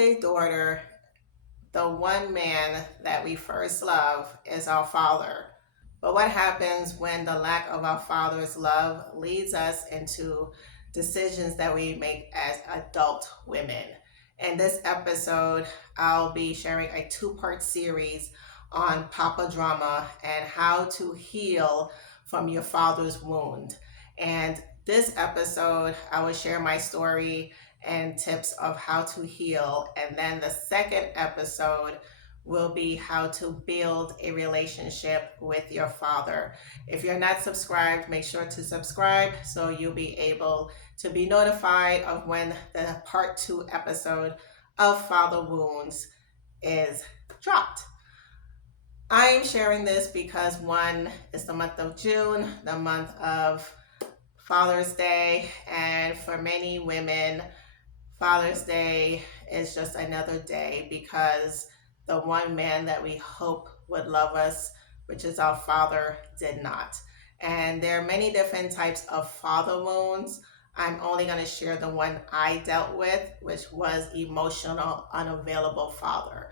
a daughter, the one man that we first love is our father. But what happens when the lack of our father's love leads us into decisions that we make as adult women? In this episode, I'll be sharing a two-part series on Papa Drama and how to heal from your father's wound. And this episode, I will share my story and tips of how to heal. And then the second episode will be how to build a relationship with your father. If you're not subscribed, make sure to subscribe so you'll be able to be notified of when the part 2 episode of Father Wounds is dropped. I am sharing this because one is the month of June, the month of Father's Day, and for many women, Father's Day is just another day because the one man that we hope would love us, which is our father, did not. And there are many different types of father wounds. I'm only going to share the one I dealt with, which was emotional, unavailable father.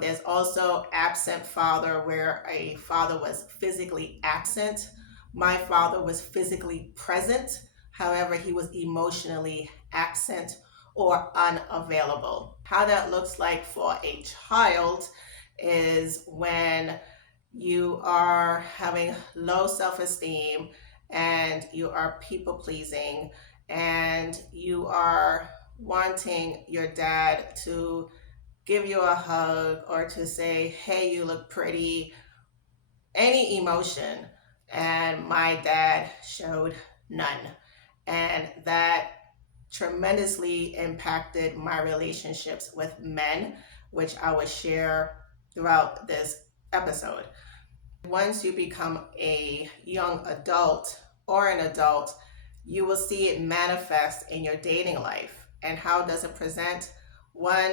There's also absent father, where a father was physically absent. My father was physically present. However, he was emotionally absent or unavailable. How that looks like for a child is when you are having low self-esteem and you are people pleasing and you are wanting your dad to give you a hug or to say, hey, you look pretty, any emotion. And my dad showed none. And that tremendously impacted my relationships with men, which I will share throughout this episode. Once you become a young adult or an adult, you will see it manifest in your dating life. And how does it present? One,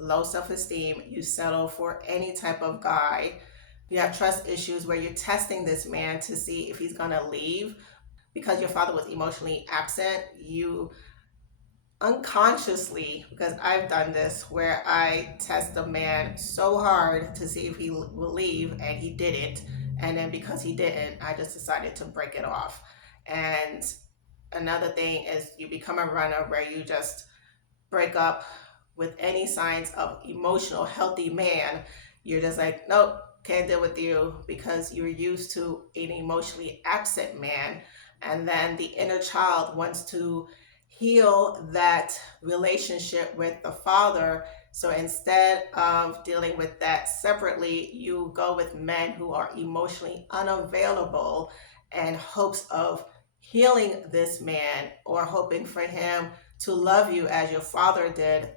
low self-esteem. You settle for any type of guy. You have trust issues where you're testing this man to see if he's going to leave. Because your father was emotionally absent, you unconsciously, because I've done this, where I test a man so hard to see if he will leave, and he didn't. And then because he didn't, I just decided to break it off. And another thing is you become a runner where you just break up with any signs of emotional healthy man. You're just like, nope, can't deal with you, because you're used to an emotionally absent man. And then the inner child wants to heal that relationship with the father. So instead of dealing with that separately, you go with men who are emotionally unavailable in hopes of healing this man or hoping for him to love you as your father did,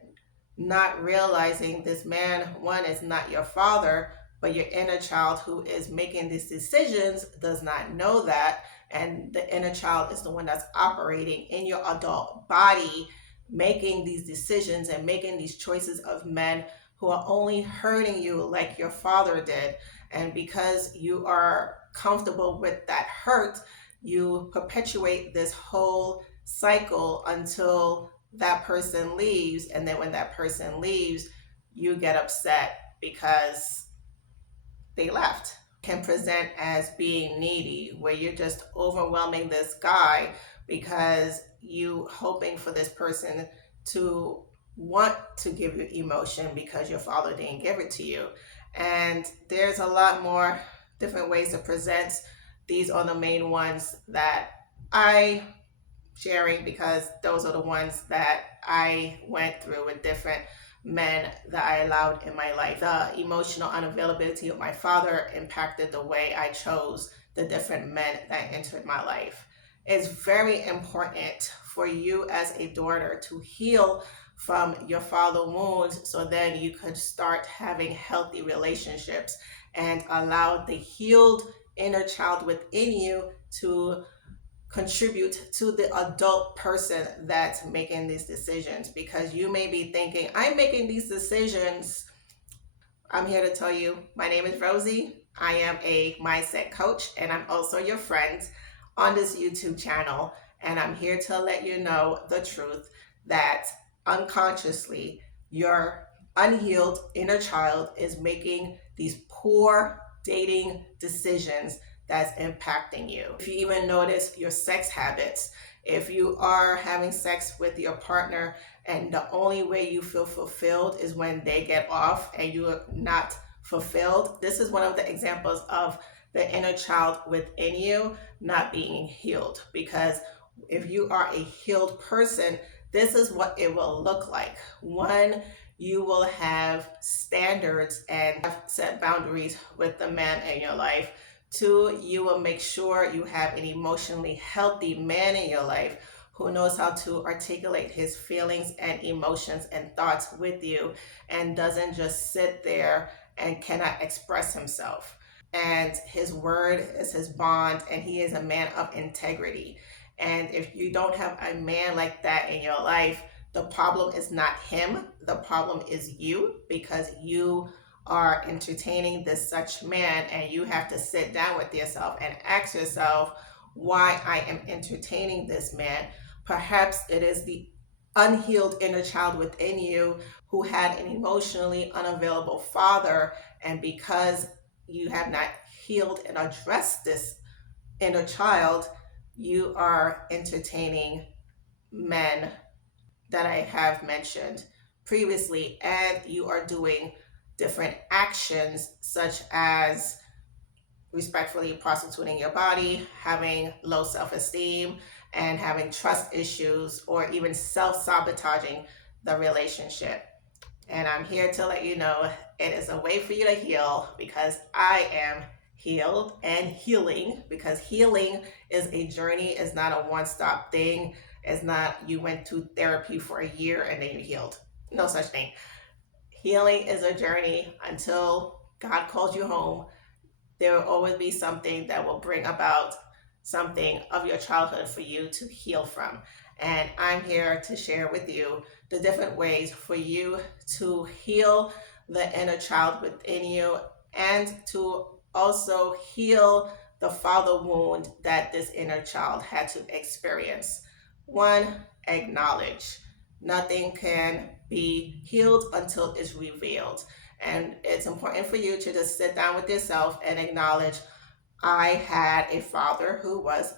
not realizing this man, one, is not your father, but your inner child who is making these decisions does not know that. And the inner child is the one that's operating in your adult body, making these decisions and making these choices of men who are only hurting you like your father did. And because you are comfortable with that hurt, you perpetuate this whole cycle until that person leaves. And then when that person leaves, you get upset because they left. Can present as being needy, where you're just overwhelming this guy because you hoping for this person to want to give you emotion because your father didn't give it to you. And there's a lot more different ways to present. These are the main ones that I sharing because those are the ones that I went through with different men that I allowed in my life. The emotional unavailability of my father impacted the way I chose the different men that entered my life. It's very important for you as a daughter to heal from your father wounds so then you could start having healthy relationships and allow the healed inner child within you to contribute to the adult person that's making these decisions. Because you may be thinking, I'm making these decisions. I'm here to tell you, my name is Rosie. I am a mindset coach and I'm also your friend on this YouTube channel. And I'm here to let you know the truth that unconsciously Your unhealed inner child is making these poor dating decisions that's impacting you. If you even notice your sex habits, if you are having sex with your partner and the only way you feel fulfilled is when they get off and you are not fulfilled, this is one of the examples of the inner child within you not being healed. Because if you are a healed person, this is what it will look like. One, you will have standards and have set boundaries with the man in your life. Two, you will make sure you have an emotionally healthy man in your life who knows how to articulate his feelings and emotions and thoughts with you and doesn't just sit there and cannot express himself. And his word is his bond, and he is a man of integrity. And if you don't have a man like that in your life, the problem is not him. The problem is you, because you are entertaining this such man, and you have to sit down with yourself and ask yourself why I am entertaining this man. Perhaps it is the unhealed inner child within you who had an emotionally unavailable father, and because you have not healed and addressed this inner child, you are entertaining men that I have mentioned previously, and you are doing different actions such as respectfully prostituting your body, having low self esteem, and having trust issues, or even self sabotaging the relationship. And I'm here to let you know it is a way for you to heal, because I am healed and healing, because healing is a journey, it's not a one-stop thing. It's not you went to therapy for a year and then you healed. No such thing. Healing is a journey until God calls you home. There will always be something that will bring about something of your childhood for you to heal from. And I'm here to share with you the different ways for you to heal the inner child within you, and to also heal the father wound that this inner child had to experience. One, acknowledge. Nothing can be healed until it's revealed. And it's important for you to just sit down with yourself and acknowledge, I had a father who was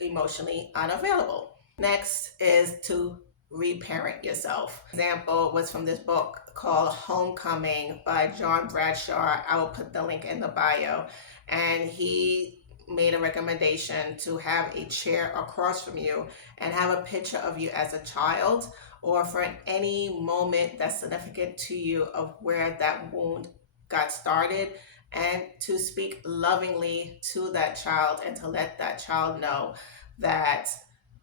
emotionally unavailable. Next is to reparent yourself. Example was from this book called Homecoming by John Bradshaw. I will put the link in the bio. And he made a recommendation to have a chair across from you and have a picture of you as a child, or for any moment that's significant to you of where that wound got started, and to speak lovingly to that child and to let that child know that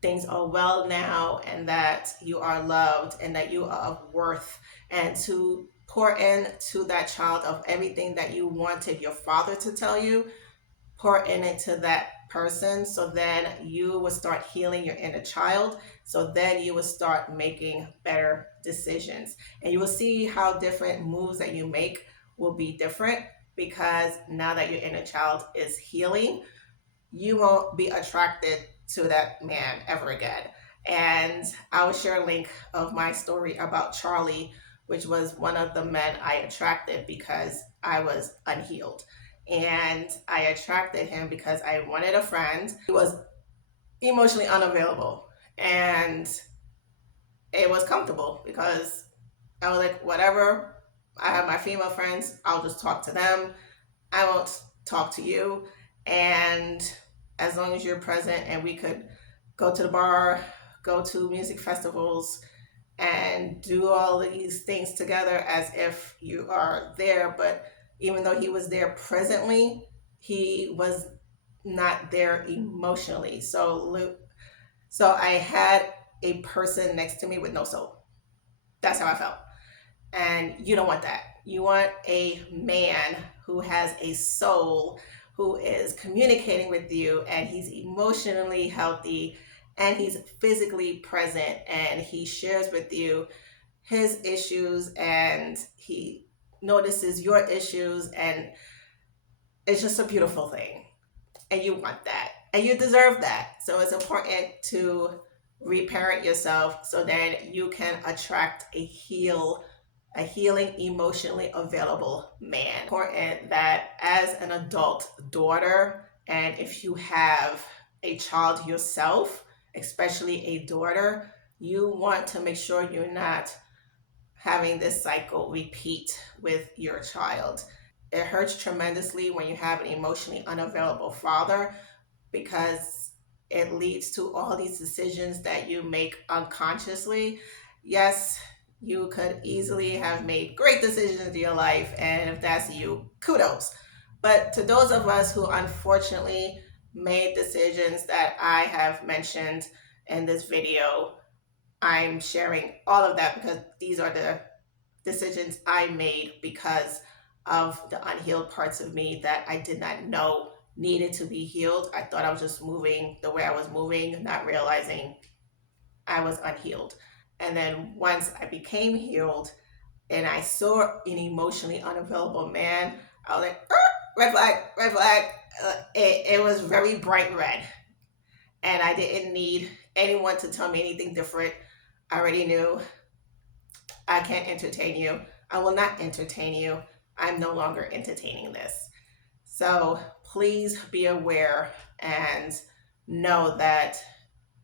things are well now, and that you are loved and that you are of worth, and to pour into that child of everything that you wanted your father to tell you. Pour into that person, so then you will start healing your inner child, so then you will start making better decisions, and you will see how different moves that you make will be different, because now that your inner child is healing, you won't be attracted to that man ever again. And I will share a link of my story about Charlie, which was one of the men I attracted because I was unhealed. And I attracted him because I wanted a friend. He was emotionally unavailable. And it was comfortable because I was like, whatever, I have my female friends, I'll just talk to them. I won't talk to you. And as long as you're present, and we could go to the bar, go to music festivals, and do all these things together as if you are there. But even though he was there presently, he was not there emotionally. So I had a person next to me with no soul. That's how I felt. And you don't want that. You want a man who has a soul, who is communicating with you, and he's emotionally healthy, and he's physically present, and he shares with you his issues, and he notices your issues, and it's just a beautiful thing. And you want that, and you deserve that. So it's important to reparent yourself so that you can attract a healed a healing, emotionally available man. Important that as an adult daughter, and if you have a child yourself, especially a daughter, you want to make sure you're not having this cycle repeat with your child. It hurts tremendously when you have an emotionally unavailable father because it leads to all these decisions that you make unconsciously. Yes, you could easily have made great decisions in your life, and if that's you, kudos. But to those of us who unfortunately made decisions that I have mentioned in this video, I'm sharing all of that because these are the decisions I made because of the unhealed parts of me that I did not know needed to be healed. I thought I was just moving the way I was moving, not realizing I was unhealed. And then once I became healed and I saw an emotionally unavailable man, I was like, red flag, red flag. It was very bright red. And I didn't need anyone to tell me anything different. I already knew I can't entertain you. I will not entertain you. I'm no longer entertaining this. So please be aware and know that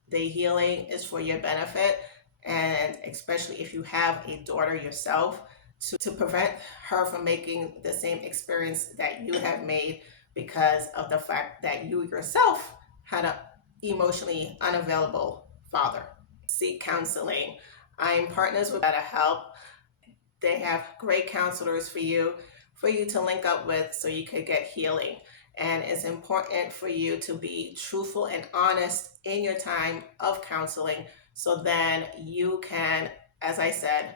the healing is for your benefit. And especially if you have a daughter yourself, to prevent her from making the same experience that you have made because of the fact that you yourself had an emotionally unavailable father. Seek counseling. I'm partners with BetterHelp. They have great counselors for you to link up with so you could get healing. And it's important for you to be truthful and honest in your time of counseling so then you can, as I said,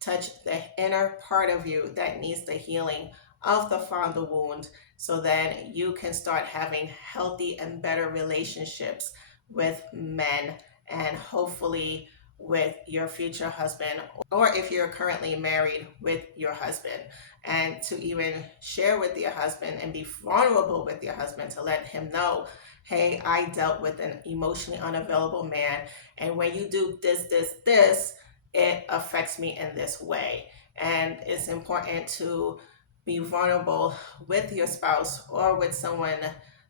touch the inner part of you that needs the healing of the father wound so then you can start having healthy and better relationships with men and hopefully with your future husband, or if you're currently married with your husband, and to even share with your husband and be vulnerable with your husband to let him know, hey, I dealt with an emotionally unavailable man, and when you do this, it affects me in this way. And it's important to be vulnerable with your spouse or with someone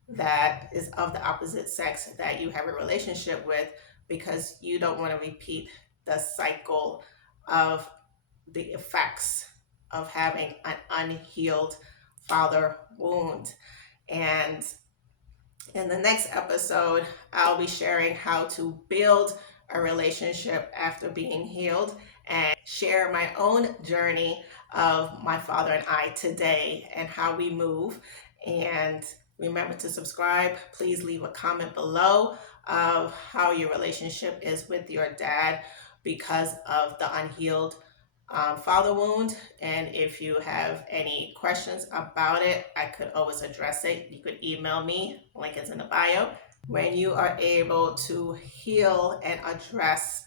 that is of the opposite sex that you have a relationship with because you don't want to repeat the cycle of the effects of having an unhealed father wound. And in the next episode, I'll be sharing how to build a relationship after being healed and share my own journey of my father and I today and how we move. And remember to subscribe. Please leave a comment below of how your relationship is with your dad because of the unhealed father wound. And if you have any questions about it, I could always address it. You could email me, link is in the bio. When you are able to heal and address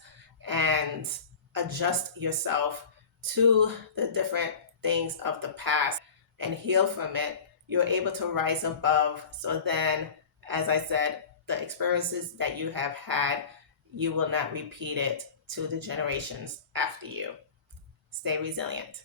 and adjust yourself to the different things of the past and heal from it, you're able to rise above. So then, as I said, the experiences that you have had, you will not repeat it to the generations after you. Stay resilient.